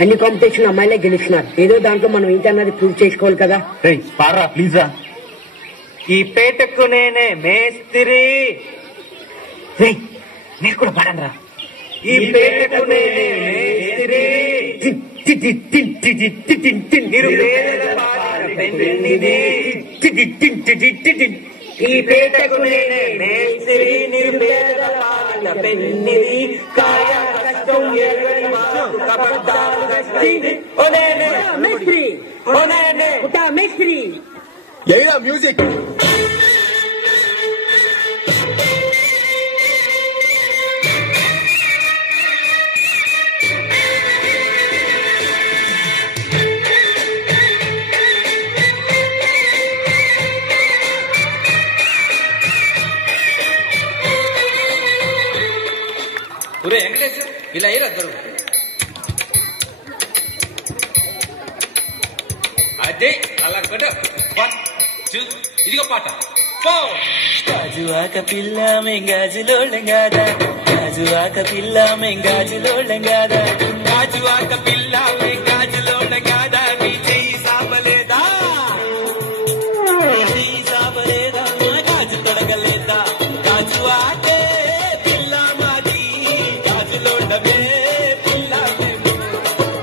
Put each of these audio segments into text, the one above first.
అన్ని కాంపిటీషన్ అమ్మాయిలే గెలుస్తున్నారు. ఏదో దాంట్లో మనం ఏంటన్నది ప్రూవ్ చేసుకోవాలి కదా. పారా ప్లీజా. ఈ పేటకు నేనే మేస్త్రి. మీరు కూడా పాడండి రా. ఈ పేటకు నేనే మేస్త్రి, నిరుపేదల పాలన పెన్నిది. ఈ పేటకు నేనే మేస్త్రి, నిరుపేదల పాలన పెన్నిది. కాయ కష్టం ఎరుగని మాకు కబడ్డాలు గస్తిది. ఓనేనే మేస్త్రి, ఓనేనే పుట్టా మేస్త్రి. ఏరా మ్యూజిక్. ఒరే వెంకటేశ్వర, ఇలా అయ్యారు అదే అలా గడ. ఇదిగో పాట. గాజువాక పిల్ల మెంగాజులోళ్ళం కాదా, గాజువాక పిల్ల మెంగాజులోళ్ళం కాదా, గాజువాక పిల్ల మెంగాజులోళ్ళం కాదా. నీ చెయ్యి సాపలేదా, చెయ్యి సాపలేదా, గాజు తొడగలేదా. గాజువాకే పిల్ల మాది, గాజులోళ్ళమే పిల్ల మేము.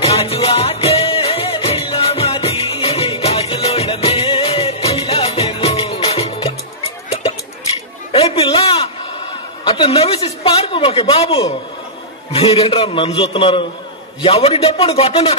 గాజువాకే పిల్ల మాది, గాజులోళ్ళమే పిల్ల మేము. ఏ పిల్ల అట్లా నవ్వేసి పారిపోకే బాబు. మీరేంట్రా నన్ను చూస్తున్నారు? ఎవడి డప్పుడు కొట్టండా.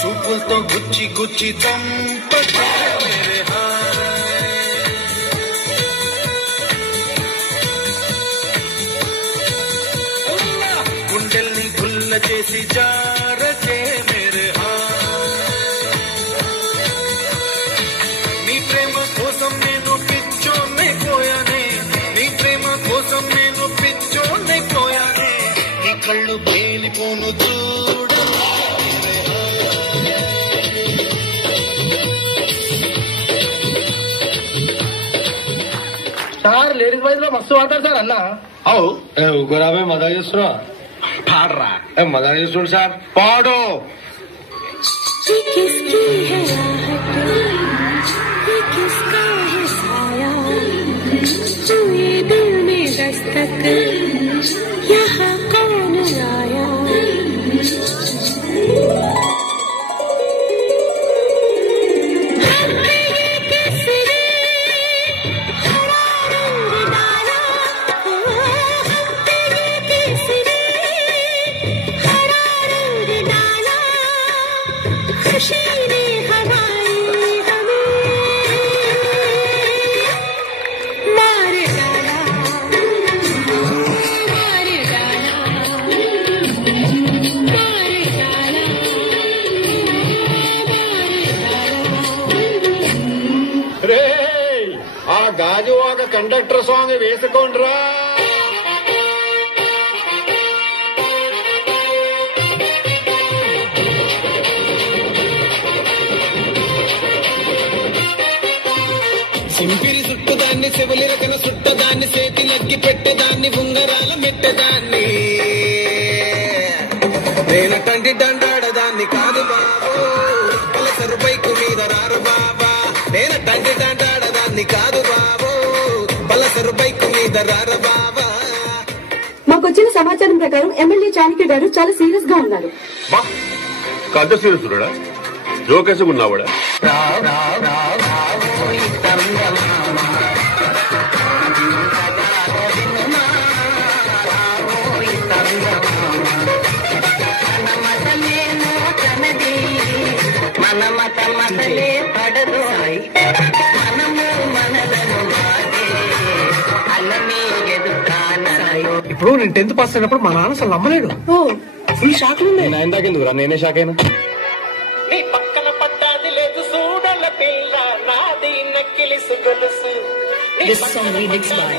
చూపులతో గుచ్చి గుచ్చి చంపకే మేరే హాయ్, గుండెల్ని గుల్ల చేసి జారకే మేరే హాయ్. నీ ప్రేమ కోసం నేను పిచ్చోనైపోయానే, నీ ప్రేమ కోసం నేను పిచ్చోనైపోయానే. నీ కళ్ళు పేలిపోను చూడు. సార్ లేడీస్ బాయ్స్ లో మస్తు వాడతారు సార్ అన్న. అవు గురాబే మజా చేస్తున్నా. పాడరా. మజా చేస్తుండు సార్. పాడు. ఆ గాజువాక కండక్టర్ సాంగ్ వేసుకోండ్రా. సింపిరి చుట్టదాన్ని, చెవులిరకన చుట్టదాన్ని, చేతి లగ్గి పెట్టేదాన్ని, ఉంగరాల మెట్టేదాన్ని. నేను కంటి దండాడదాన్ని కాదు బాబు, పలసరు బైకు మీద రారు బాబా. నేను కంటి దండాడదాన్ని కాదు బాబు, పలసరు బైకు మీద రారు బాబా. మాకొచ్చిన సమాచారం ప్రకారం ఎమ్మెల్యే చాణక్య గారు చాలా సీరియస్ గా ఉన్నారు. కంట సీరియస్ ఉన్నాడా? జోకేసి ఉన్నావాడా? ఇప్పుడు నేను 10th పాస్ అయినప్పుడు మా నాన్న అసలు నమ్మలేడు. Full shock. నేను ఇందాకెందుకురా, నేనే షాక్ అయినా. నీ పక్కన పట్టాది లేదు This song remixed by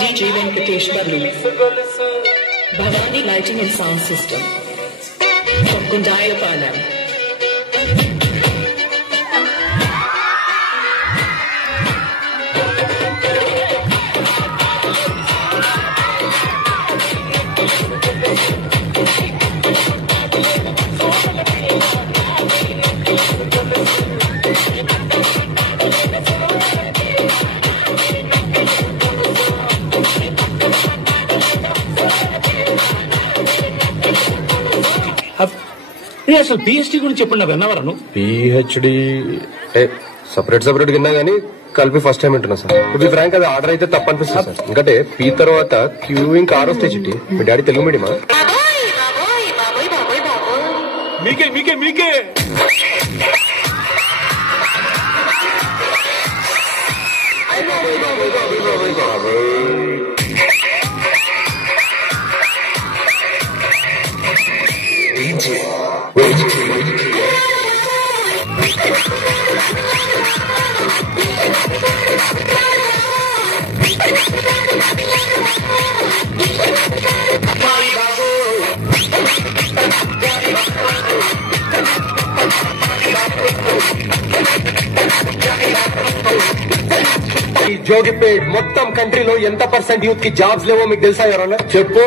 DJ Venkatesh Ballu, Bhavani Lighting and Sound System, from Kundayapalam. అసలు పిహెచ్డి గురించి చెప్పండి, విన్నవరా? పిహెచ్డి సపరేట్ విన్నా గానీ కలిపి ఫస్ట్ టైం వింటున్నా సార్. ఇది ఫ్రాంక్ అది ఆర్డర్ అయితే తప్ప అనిపిస్తుంది సార్. ఎందుకంటే పీ తర్వాత క్యూ ఇంకా ఆర్ వస్తాయి చిట్టి. మీ డాడీ తెలుగు మీడియమా? మీకే జోగిపేట్ మొత్తం కంట్రీలో ఎంత పర్సెంట్ యూత్ కి జాబ్స్ లేవో మీకు తెలుసా ఎవరన్నా? చెప్పు.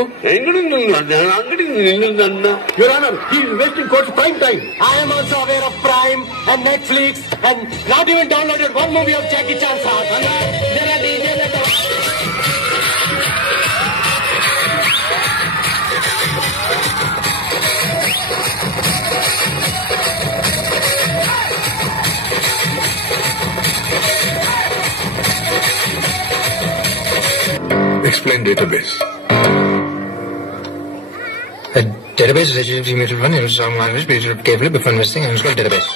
Prime time. I am also aware of Prime and Netflix and not even downloaded one movie of Jackie Chan. Explain database. A database is a geometric one. It's on language, but it's carefully before investing, and it's called database.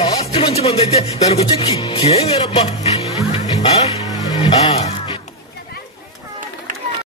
Last మంచి మంది అయితే దానికి వచ్చే కిక్కే వేరబ్బా.